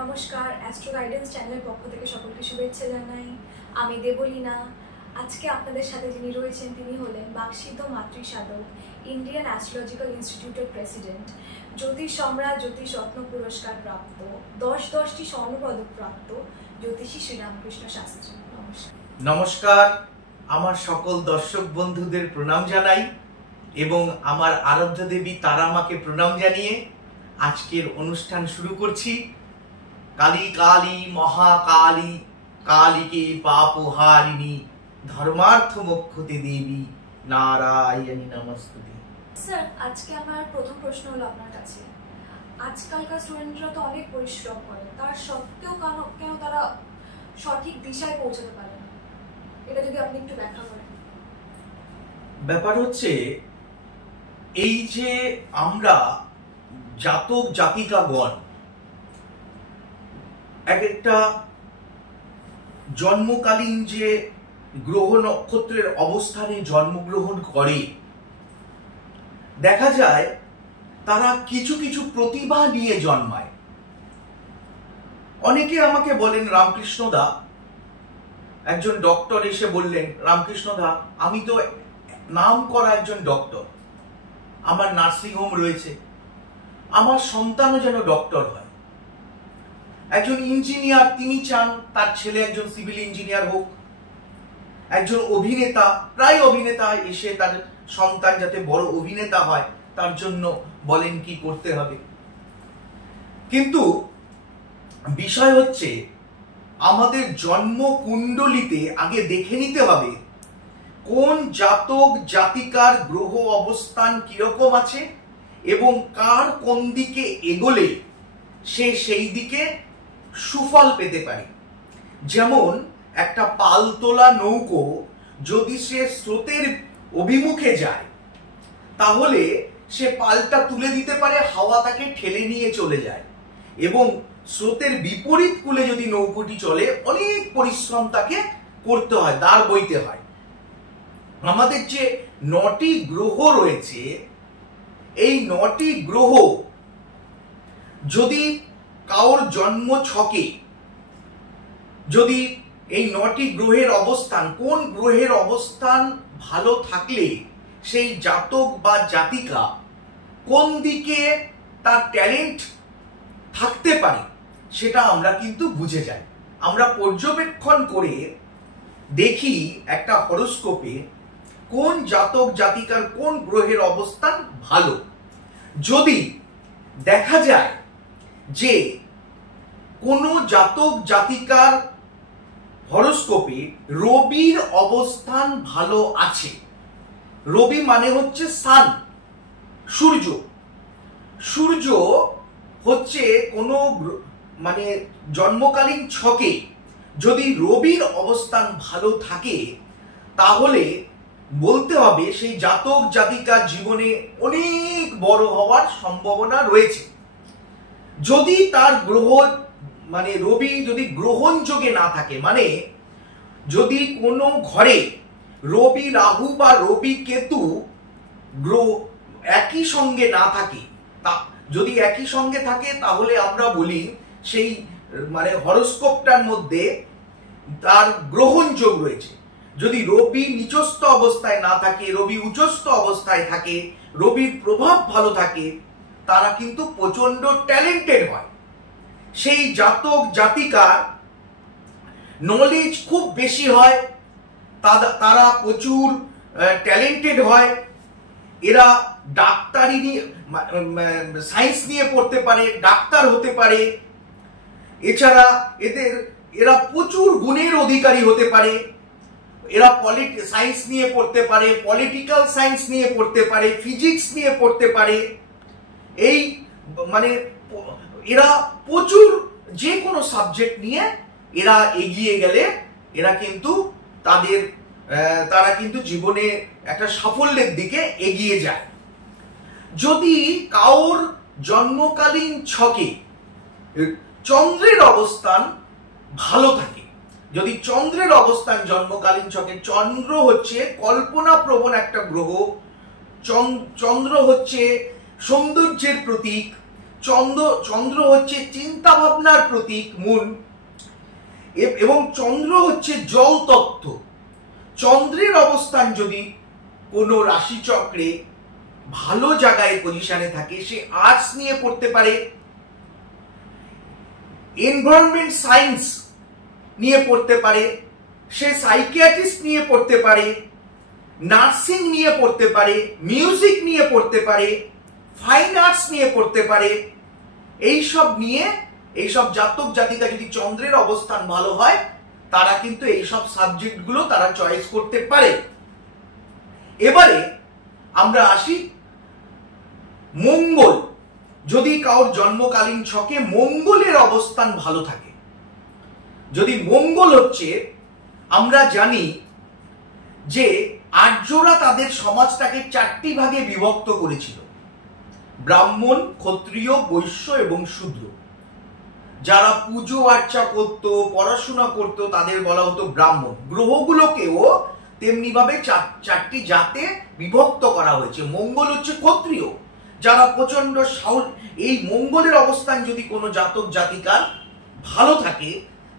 নমস্কার, astro guidance চ্যানেলের পক্ষ থেকে সকলকে শুভেচ্ছা জানাই। আমি দেবলীনা। আজকে আপনাদের সাথে যিনি রয়েছেন তিনি হলেন বাকশিত মাতৃ সাধক, ইন্ডিয়ান অ্যাস্ট্রোলজিক্যাল ইনস্টিটিউটের প্রেসিডেন্ট, জ্যোতিষ সম্রাট, জ্যোতিষ রত্ন পুরস্কার প্রাপ্ত, 10টি স্বর্ণপদক প্রাপ্ত জ্যোতিষী শ্রীরামকৃষ্ণ শাস্ত্রী। নমস্কার। নমস্কার, আমার সকল দর্শক বন্ধুদের প্রণাম জানাই এবং আমার আরাধ্য দেবী তারা মাকে প্রণাম জানিয়ে আজকের অনুষ্ঠান শুরু করছি। কালী কালী মহাকালী, কালীকে পাপহারিণী, ধর্মার্থ মোক্ষতে দেবী, নারায়ণী নমস্তুতে। স্যার, আজকে আমার প্রথম প্রশ্ন হলো আপনার কাছে। আজকালকার স্টুডেন্টরা তো অনেক পরিশ্রম করে, তার সত্ত্বেও কেন তারা সঠিক দিশায় পৌঁছাতে পারে না? এটা যদি আপনি একটু ব্যাখ্যা করেন। ব্যাপার হচ্ছে এই যে আমরা জাতক জাতিকাগণ এক একটা জন্মকালীন যে গ্রহ নক্ষত্রের অবস্থানে জন্মগ্রহণ করে, দেখা যায় তারা কিছু কিছু প্রতিভা নিয়ে জন্মায়। অনেকে আমাকে বলেন, রামকৃষ্ণদা, একজন ডক্টর এসে বললেন, রামকৃষ্ণদা, আমি তো নাম করা একজন ডক্টর, আমার নার্সিং হোম রয়েছে, আমার সন্তানও যেন ডক্টর হয়। একজন ইঞ্জিনিয়ার, তিনি চান তার ছেলে একজন সিভিল ইঞ্জিনিয়ার হোক। একজন অভিনেতা, প্রায় অভিনেতা এসে তার সন্তান যাতে বড় অভিনেতা হয় তার জন্য বলেন কি করতে হবে। কিন্তু বিষয় হচ্ছে আমাদের জন্ম কুণ্ডলিতে আগে দেখে নিতে হবে কোন জাতক জাতিকার গ্রহ অবস্থান কিরকম আছে এবং কার কোন দিকে এগোলে সে সেই দিকে সুফল পেতে পারে। যেমন একটা পালতোলা নৌকো যদি সে স্রোতের অভিমুখে যায় তাহলে সে পালটা তুলে দিতে পারে, হাওয়া তাকে ঠেলে নিয়ে চলে যায়। এবং স্রোতের বিপরীত কূলে যদি নৌকোটি চলে অনেক পরিশ্রম তাকে করতে হয়, দাঁড় বইতে হয়। আমাদের যে 9টি গ্রহ রয়েছে, এই 9টি গ্রহ যদি কারোর জন্ম ছকে যদি এই 9টি গ্রহের অবস্থান, কোন গ্রহের অবস্থান ভালো থাকলে সেই জাতক বা জাতিকা কোন দিকে তার ট্যালেন্ট থাকতে পারে সেটা আমরা কিন্তু বুঝে যাই। আমরা পর্যবেক্ষণ করে দেখি একটা হরোস্কোপে কোন জাতক জাতিকার কোন গ্রহের অবস্থান ভালো। যদি দেখা যায় যে কোনো জাতক জাতিকার হরোস্কোপে রবির অবস্থান ভালো আছে, রবি মানে হচ্ছে সান, সূর্য। সূর্য হচ্ছে কোনো মানে জন্মকালীন ছকে যদি রবির অবস্থান ভালো থাকে তাহলে বলতে হবে সেই জাতক জাতিকার জীবনে অনেক বড় হওয়ার সম্ভাবনা রয়েছে। যদি তার গ্রহ মানে রবি যদি গ্রহণ যোগে না থাকে, মানে যদি কোনো ঘরে রবি রাহু বা রবি কেতু গ্রহ একই সঙ্গে না থাকে, যদি একই সঙ্গে থাকে তাহলে আমরা বলি সেই মানে হরোস্কোপটার মধ্যে তার গ্রহণ যোগ রয়েছে। যদি রবি নিচস্থ অবস্থায় না থাকে, রবি উচ্চস্থ অবস্থায় থাকে, রবির প্রভাব ভালো থাকে, তারা কিন্তু প্রচন্ড ট্যালেন্টেড হয়। সেই জাতক জাতিকার নলেজ খুব বেশি হয়, তারা প্রচুর ট্যালেন্টেড হয়। এরা ডাক্তারি নিয়ে, সায়েন্স নিয়ে পড়তে পারে, ডাক্তার হতে পারে। এছাড়া এরা প্রচুর গুণের অধিকারী হতে পারে। এরা সায়েন্স নিয়ে পড়তে পারে, পলিটিক্যাল সায়েন্স নিয়ে পড়তে পারে, ফিজিক্স নিয়ে পড়তে পারে। এই মানে এরা প্রচুর যে কোনো সাবজেক্ট নিয়ে এরা এগিয়ে গেলে এরা কিন্তু তারা কিন্তু জীবনে একটা সাফল্যের দিকে এগিয়ে যায়। যদি কারোর জন্মকালীন ছকে চন্দ্রের অবস্থান ভালো থাকে, যদি চন্দ্রের অবস্থান জন্মকালীন ছকে, চন্দ্র হচ্ছে কল্পনা প্রবণ একটা গ্রহ, চন্দ্র হচ্ছে সৌন্দর্যের প্রতীক, চন্দ্র হচ্ছে চিন্তা ভাবনার প্রতীক মুন, এবং চন্দ্র হচ্ছে জল তত্ত্ব। চন্দ্রের অবস্থান যদি কোনো রাশিচক্রে ভালো জায়গায় পজিশনে থাকে, সে আর্টস নিয়ে পড়তে পারে, এনভায়রনমেন্ট সায়েন্স নিয়ে পড়তে পারে, সে সাইকিয়াট্রিস্ট নিয়ে পড়তে পারে, নার্সিং নিয়ে পড়তে পারে, মিউজিক নিয়ে পড়তে পারে, ফাইন আর্টস নিয়ে পড়তে পারে। এইসব জাতক জাতিকা যদি চন্দ্রের অবস্থান ভালো হয়, তারা কিন্তু এইসব সাবজেক্টগুলো তারা চয়েস করতে পারে। এবারে আমরা আসি মঙ্গল। যদি কারোর জন্মকালীন ছকে মঙ্গলের অবস্থান ভালো থাকে, যদি মঙ্গল হচ্ছে, আমরা জানি যে আর্যরা তাদের সমাজটাকে 4টি ভাগে বিভক্ত করেছিল: ব্রাহ্মণ, ক্ষত্রিয়, বৈশ্য এবং শূদ্র। যারা পুজো আর্চা করত, পড়াশোনা করত, তাদের বলা হতো ব্রাহ্মণ। গ্রহগুলোকেও তেমনি ভাবে 4টি জাতে বিভক্ত করা হয়েছে। মঙ্গল হচ্ছে ক্ষত্রিয়, যারা প্রচন্ড সাহস, এই মঙ্গলের অবস্থান যদি কোনো জাতক জাতিকার ভালো থাকে,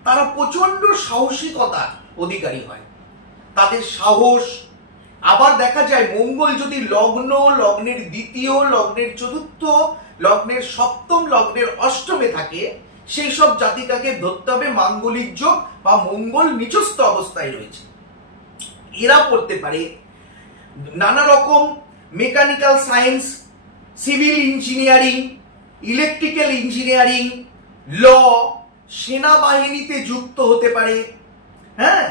তারা প্রচন্ড সাহসিকতার অধিকারী হয়, তাদের সাহস। আবার দেখা যায় মঙ্গল যদি লগ্ন, লগ্নের দ্বিতীয়, লগ্নের চতুর্থ, লগ্নের সপ্তম, লগ্নের অষ্টমে থাকে, সেই সব জাতিকাকে ধরতে হবে মাঙ্গলিক যোগ বা মঙ্গল নিচস্থ অবস্থায় রয়েছে। এরা পড়তে পারে নানা রকম mechanical science, civil engineering, electrical engineering, law, সেনাবাহিনীতে যুক্ত হতে পারে। হ্যাঁ,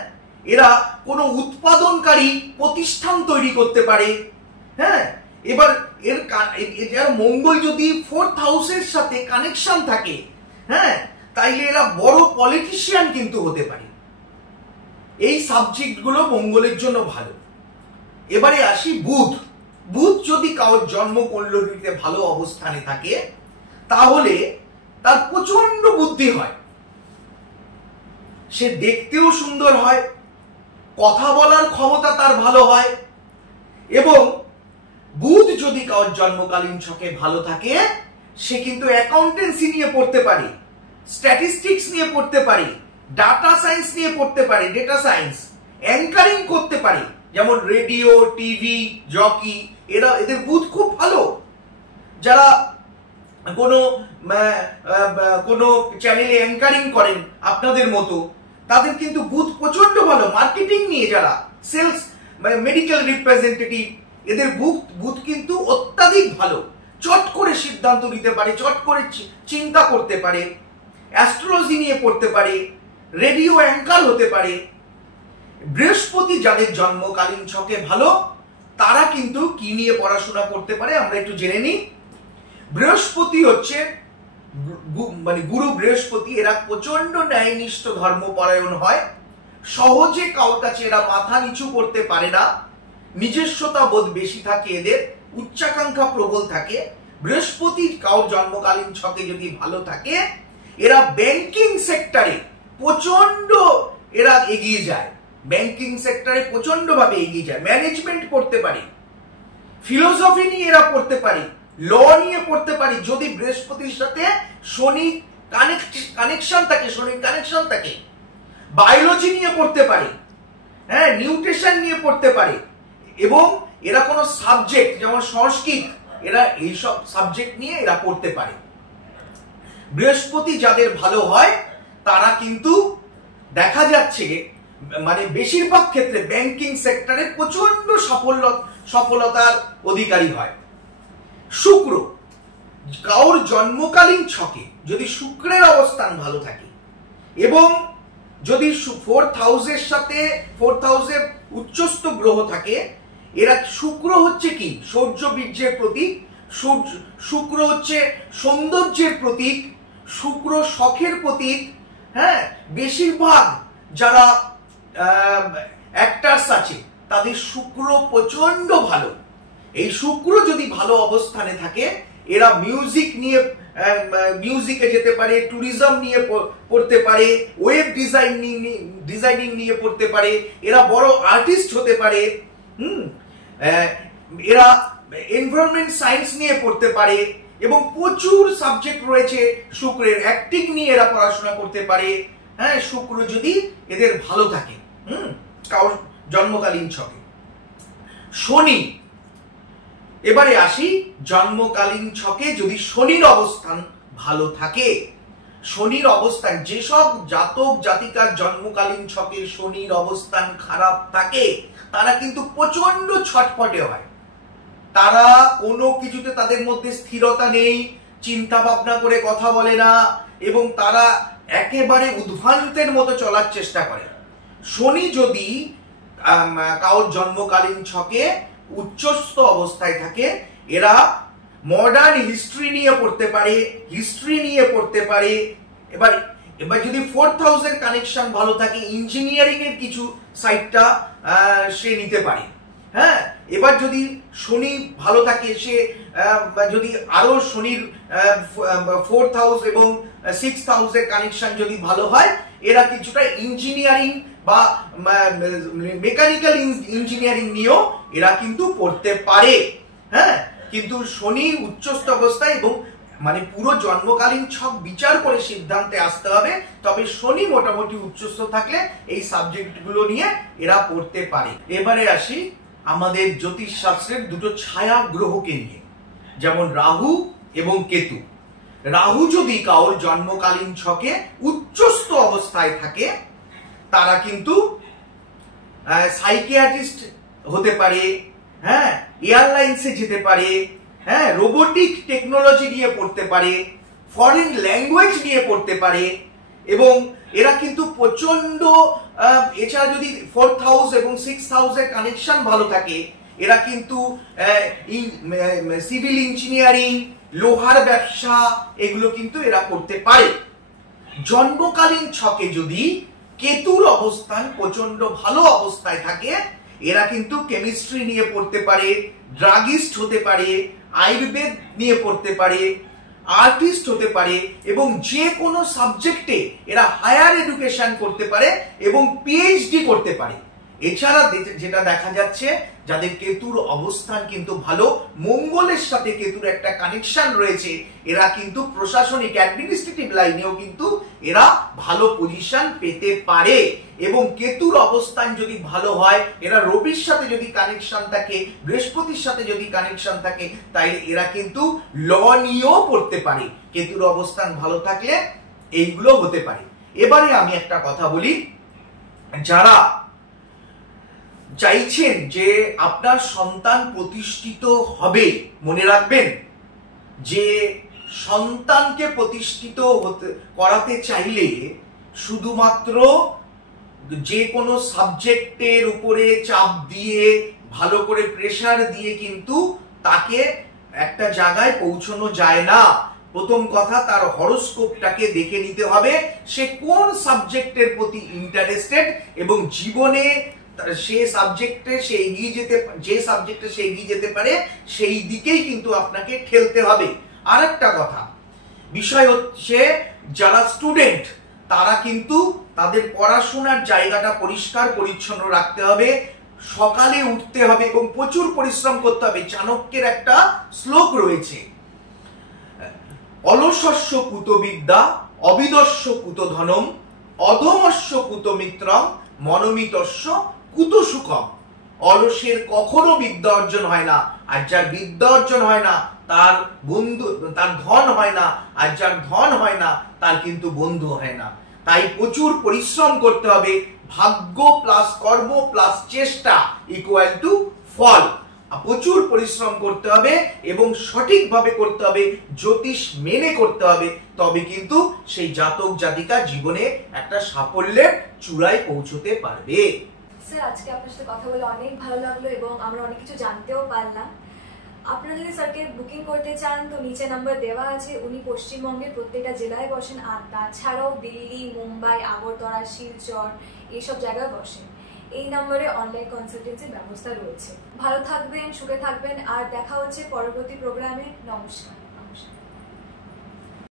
এরা কোনো উৎপাদনকারী প্রতিষ্ঠান তৈরি করতে পারে। হ্যাঁ, এবার এর মঙ্গল যদি 4th হাউসের সাথে কানেকশন থাকে, হ্যাঁ, তাইলে এরা বড় পলিটিশিয়ান কিন্তু হতে পারে। এই সাবজেক্টগুলো মঙ্গলের জন্য ভালো। এবারে আসি বুধ। বুধ যদি কারোর জন্মকুণ্ডলীতে ভালো অবস্থানে থাকে, তাহলে তার প্রচন্ড বুদ্ধি হয়, সে দেখতেও সুন্দর হয়, কথা বলার ক্ষমতা তার ভালো হয়। এবং বুধ যদি কারোর জন্মকালীন ছকে ভালো থাকে, সে কিন্তু অ্যাকাউন্টেন্সি নিয়ে পড়তে পারে, স্ট্যাটিস্টিক্স নিয়ে পড়তে পারে, ডাটা সায়েন্স নিয়ে পড়তে পারে, ডেটা সায়েন্স, অ্যাঙ্কারিং করতে পারে, যেমন রেডিও, টিভি, জকি, এদের বুধ খুব ভালো। যারা কোনো চ্যানেলে অ্যাঙ্কারিং করেন আপনাদের মতো, তাদের কিন্তু বুধ প্রচন্ড ভালো। মার্কেটিং নিয়ে যারা সেলস, মেডিকেল রিপ্রেজেন্টেটিভ, এদের বুধ কিন্তু অত্যাধিক ভালো। চট করে সিদ্ধান্ত নিতে পারে, চট করে চিন্তা করতে পারে, অ্যাস্ট্রোলজি নিয়ে পড়তে পারে, রেডিও অ্যাঙ্কার হতে পারে। বৃহস্পতি যাদের জন্মকালীন ছকে ভালো, তারা কিন্তু কি নিয়ে পড়াশোনা করতে পারে আমরা একটু জেনে নিই। বৃহস্পতি হচ্ছে গুরু বৃহস্পতি, এরা প্রচন্ড ন্যায়নিষ্ঠ ধর্মপরায়ণ হয়, সহজে কারোর কাছে এরা মাথা নিচু করতে পারে না, নিজস্বতা বোধ বেশি থাকে এদের, উচ্চাকাঙ্ক্ষা প্রবল থাকে। বৃহস্পতি কারোর জন্মকালীন ছকে যদি ভালো থাকে, এরা ব্যাংকিং সেক্টরে প্রচন্ড এরা এগিয়ে যায়, ব্যাংকিং সেক্টরে প্রচন্ড ভাবে এগিয়ে যায়। ম্যানেজমেন্ট পড়তে পারে, ফিলোসফি নিয়ে এরা পড়তে পারে, ল নিয়ে পড়তে পারি যদি বৃহস্পতির সাথে শনি কানেকশন থাকে। বায়োলজি নিয়ে পড়তে পারে, হ্যাঁ, নিউট্রিশন নিয়ে পড়তে পারে। এবং এরা কোনো সাবজেক্ট যেমন সংস্কৃত, এরা এইসব সাবজেক্ট নিয়ে এরা পড়তে পারে। বৃহস্পতি যাদের ভালো হয়, তারা কিন্তু দেখা যাচ্ছে মানে বেশিরভাগ ক্ষেত্রে ব্যাংকিং সেক্টরে প্রচন্ড সফলতার অধিকারী হয়। শুক্র, কারোর জন্মকালীন ছকে যদি শুক্রের অবস্থান ভালো থাকে এবং যদি 4th হাউসের সাথে 4th হাউসে উচ্চস্থ গ্রহ থাকে, এরা শুক্র হচ্ছে কি সৌর্য বীর্যের প্রতীক, শুক্র হচ্ছে সৌন্দর্যের প্রতীক, শুক্র শখের প্রতীক। হ্যাঁ, বেশিরভাগ যারা অ্যাক্টার্স আছে তাদের শুক্র প্রচন্ড ভালো। এই শুক্র যদি ভালো অবস্থানে থাকে, এরা মিউজিকে যেতে পারে, ট্যুরিজম নিয়ে পড়তে পারে, ওয়েব ডিজাইনিং নিয়ে পড়তে পারে, এরা বড় আর্টিস্ট হতে পারে। এরা এনভায়রনমেন্ট সায়েন্স নিয়ে পড়তে পারে, এবং প্রচুর সাবজেক্ট রয়েছে শুক্রের। অ্যাক্টিং নিয়ে এরা পড়াশোনা করতে পারে। হ্যাঁ, শুক্র যদি এদের ভালো থাকে কারোর জন্মকালীন ছকে। শনি, এবারে আসি জন্মকালীন ছকে যদি শনির অবস্থান ভালো থাকে। শনির অবস্থান, যেসব জাতক জাতিকার জন্মকালীন ছকে শনির অবস্থান খারাপ থাকে তারা কিন্তু প্রচন্ড ছটফটে হয়। তারা কোনো কিছুতে তাদের মধ্যে স্থিরতা নেই, চিন্তা ভাবনা করে কথা বলে না এবং তারা একেবারে উদ্ভ্রান্তের মতো চলার চেষ্টা করে। শনি যদি কারোর জন্মকালীন ছকে উচ্চস্থ অবস্থায় থাকে, এরা মডার্ন হিস্ট্রি নিয়ে পড়তে পারে, হিস্ট্রি নিয়ে পড়তে পারে। এবার যদি 4th হাউসের কানেকশন ভালো থাকে, ইঞ্জিনিয়ারিং এর কিছু সাইডটা সে নিতে পারে। হ্যাঁ, এবার যদি শনি ভালো থাকে, সে যদি আরো শনির 4th হাউস এবং 6th হাউসের কানেকশন যদি ভালো হয়, এরা কিছুটা ইঞ্জিনিয়ারিং বা মেকানিক্যাল ইঞ্জিনিয়ারিং নিয়েও এরা কিন্তু পড়তে পারে। হ্যাঁ, কিন্তু শনি উচ্চস্থ অবস্থায় এবং মানে পুরো জন্মকালীন ছক বিচার করে সিদ্ধান্তে আসতে হবে। তবে শনি মোটামুটি উচ্চস্থ থাকলে এই সাবজেক্টগুলো নিয়ে এরা পড়তে পারে। এবারে আসি আমাদের জ্যোতিষ শাস্ত্রের দুটো ছায়া গ্রহকে নিয়ে, যেমন রাহু এবং কেতু। রাহু যদি কারোর জন্মকালীন ছকে উচ্চস্থ অবস্থায় থাকে, তারা কিন্তু সাইকিয়াট্রিস্ট হতে পারে, হ্যাঁ, এয়ারলাইন্সে যেতে পারে, হ্যাঁ, রোবোটিক টেকনোলজি নিয়ে পড়তে পারে, ফরেন ল্যাঙ্গুয়েজ নিয়ে পড়তে পারে এবং এরা কিন্তু প্রচন্ড, এছাড়া যদি 4th হাউস এবং 6th হাউসের কানেকশন ভালো থাকে, এরা কিন্তু সিভিল ইঞ্জিনিয়ারিং, লোহার ব্যবসা, এগুলো কিন্তু এরা করতে পারে। জন্মকালীন ছকে যদি কেতুর অবস্থান প্রচন্ড ভালো অবস্থায় থাকে, এরা কিন্তু কেমিস্ট্রি নিয়ে পড়তে পারে, ড্রাগিস্ট হতে পারে, আয়ুর্বেদ নিয়ে পড়তে পারে, আর্টিস্ট হতে পারে এবং যে কোনো সাবজেক্টে এরা হায়ার এডুকেশন করতে পারে এবং পিএইচডি করতে পারে। এছাড়া যেটা দেখা যাচ্ছে, যাদের কেতুর অবস্থান কিন্তু ভালো, মঙ্গলের সাথে কেতুর একটা কানেকশন রয়েছে, এরা কিন্তু প্রশাসনিক অ্যাডমিনিস্ট্রেটিভ লাইনেও কিন্তু এরা ভালো পজিশন পেতে পারে। এবং কেতুর অবস্থান যদি ভালো হয়, এরা রবির সাথে যদি কানেকশন থাকে, বৃহস্পতির সাথে যদি কানেকশন থাকে, তাই এরা কিন্তু ল নিয়েও পড়তে পারে। কেতুর অবস্থান ভালো থাকলে এইগুলো হতে পারে। এবারে আমি একটা কথা বলি, যারা চাইছেন যে আপনার সন্তান প্রতিষ্ঠিত হবে, মনে রাখবেন যে সন্তানকে প্রতিষ্ঠিত করাতে চাইলে শুধুমাত্র যে কোনো সাবজেক্টের উপরে চাপ দিয়ে, ভালো করে প্রেসার দিয়ে কিন্তু তাকে একটা জায়গায় পৌঁছানো যায় না। প্রথম কথা, তার হরোস্কোপটাকে দেখে নিতে হবে, সে কোন সাবজেক্টের প্রতি ইন্টারেস্টেড এবং জীবনে সে সাবজেক্টে সে এগিয়ে যেতে পারে সেই দিকেই কিন্তু আপনাকে ঠেলতে হবে। আরেকটা কথা, বিষয় হচ্ছে যারা স্টুডেন্ট তারা কিন্তু তাদের পড়াশোনার জায়গাটা পরিষ্কার পরিচ্ছন্ন রাখতে হবে, সকালে উঠতে হবে এবং প্রচুর পরিশ্রম করতে হবে। চাণক্যের একটা শ্লোক রয়েছে, অলসস্য কুত বিদ্যা, অবিদস্য কুত ধনম, অধমস্য কুত মিত্রম, মনোমিতস্য কুত সুখম। অলসের কখনো বিদ্যা অর্জন হয় না, আর যার বিদ্যা অর্জন হয় না তার ধন হয় না, আর যার ধন হয় না তার কিন্তু বন্ধু হয় না। তাই প্রচুর পরিশ্রম করতে হবে। ভাগ্য প্লাস কর্ম প্লাস চেষ্টা ইকুয়াল টু ফল। প্রচুর পরিশ্রম করতে হবে এবং সঠিকভাবে করতে হবে, জ্যোতিষ মেনে করতে হবে, তবে কিন্তু সেই জাতক জাতিকা জীবনে একটা সাফল্যের চূড়ায় পৌঁছতে পারবে। স্যার, আজকে আপনার সাথে কথা বলে অনেক ভালো লাগলো এবং আমরা অনেক কিছু জানতেও পারলাম। আপনারা যদি স্যারকে বুকিং করতে চান তো নিচে নাম্বার দেওয়া আছে। উনি পশ্চিমবঙ্গের প্রত্যেকটা জেলায় বসেন, আর তাছাড়াও দিল্লি, মুম্বাই, আগরতলা, শিলচর এইসব জায়গায় বসেন। এই নম্বরে অনলাইন কনসালটেন্সির ব্যবস্থা রয়েছে। ভালো থাকবেন, সুখে থাকবেন, আর দেখা হচ্ছে পরবর্তী প্রোগ্রামে। নমস্কার।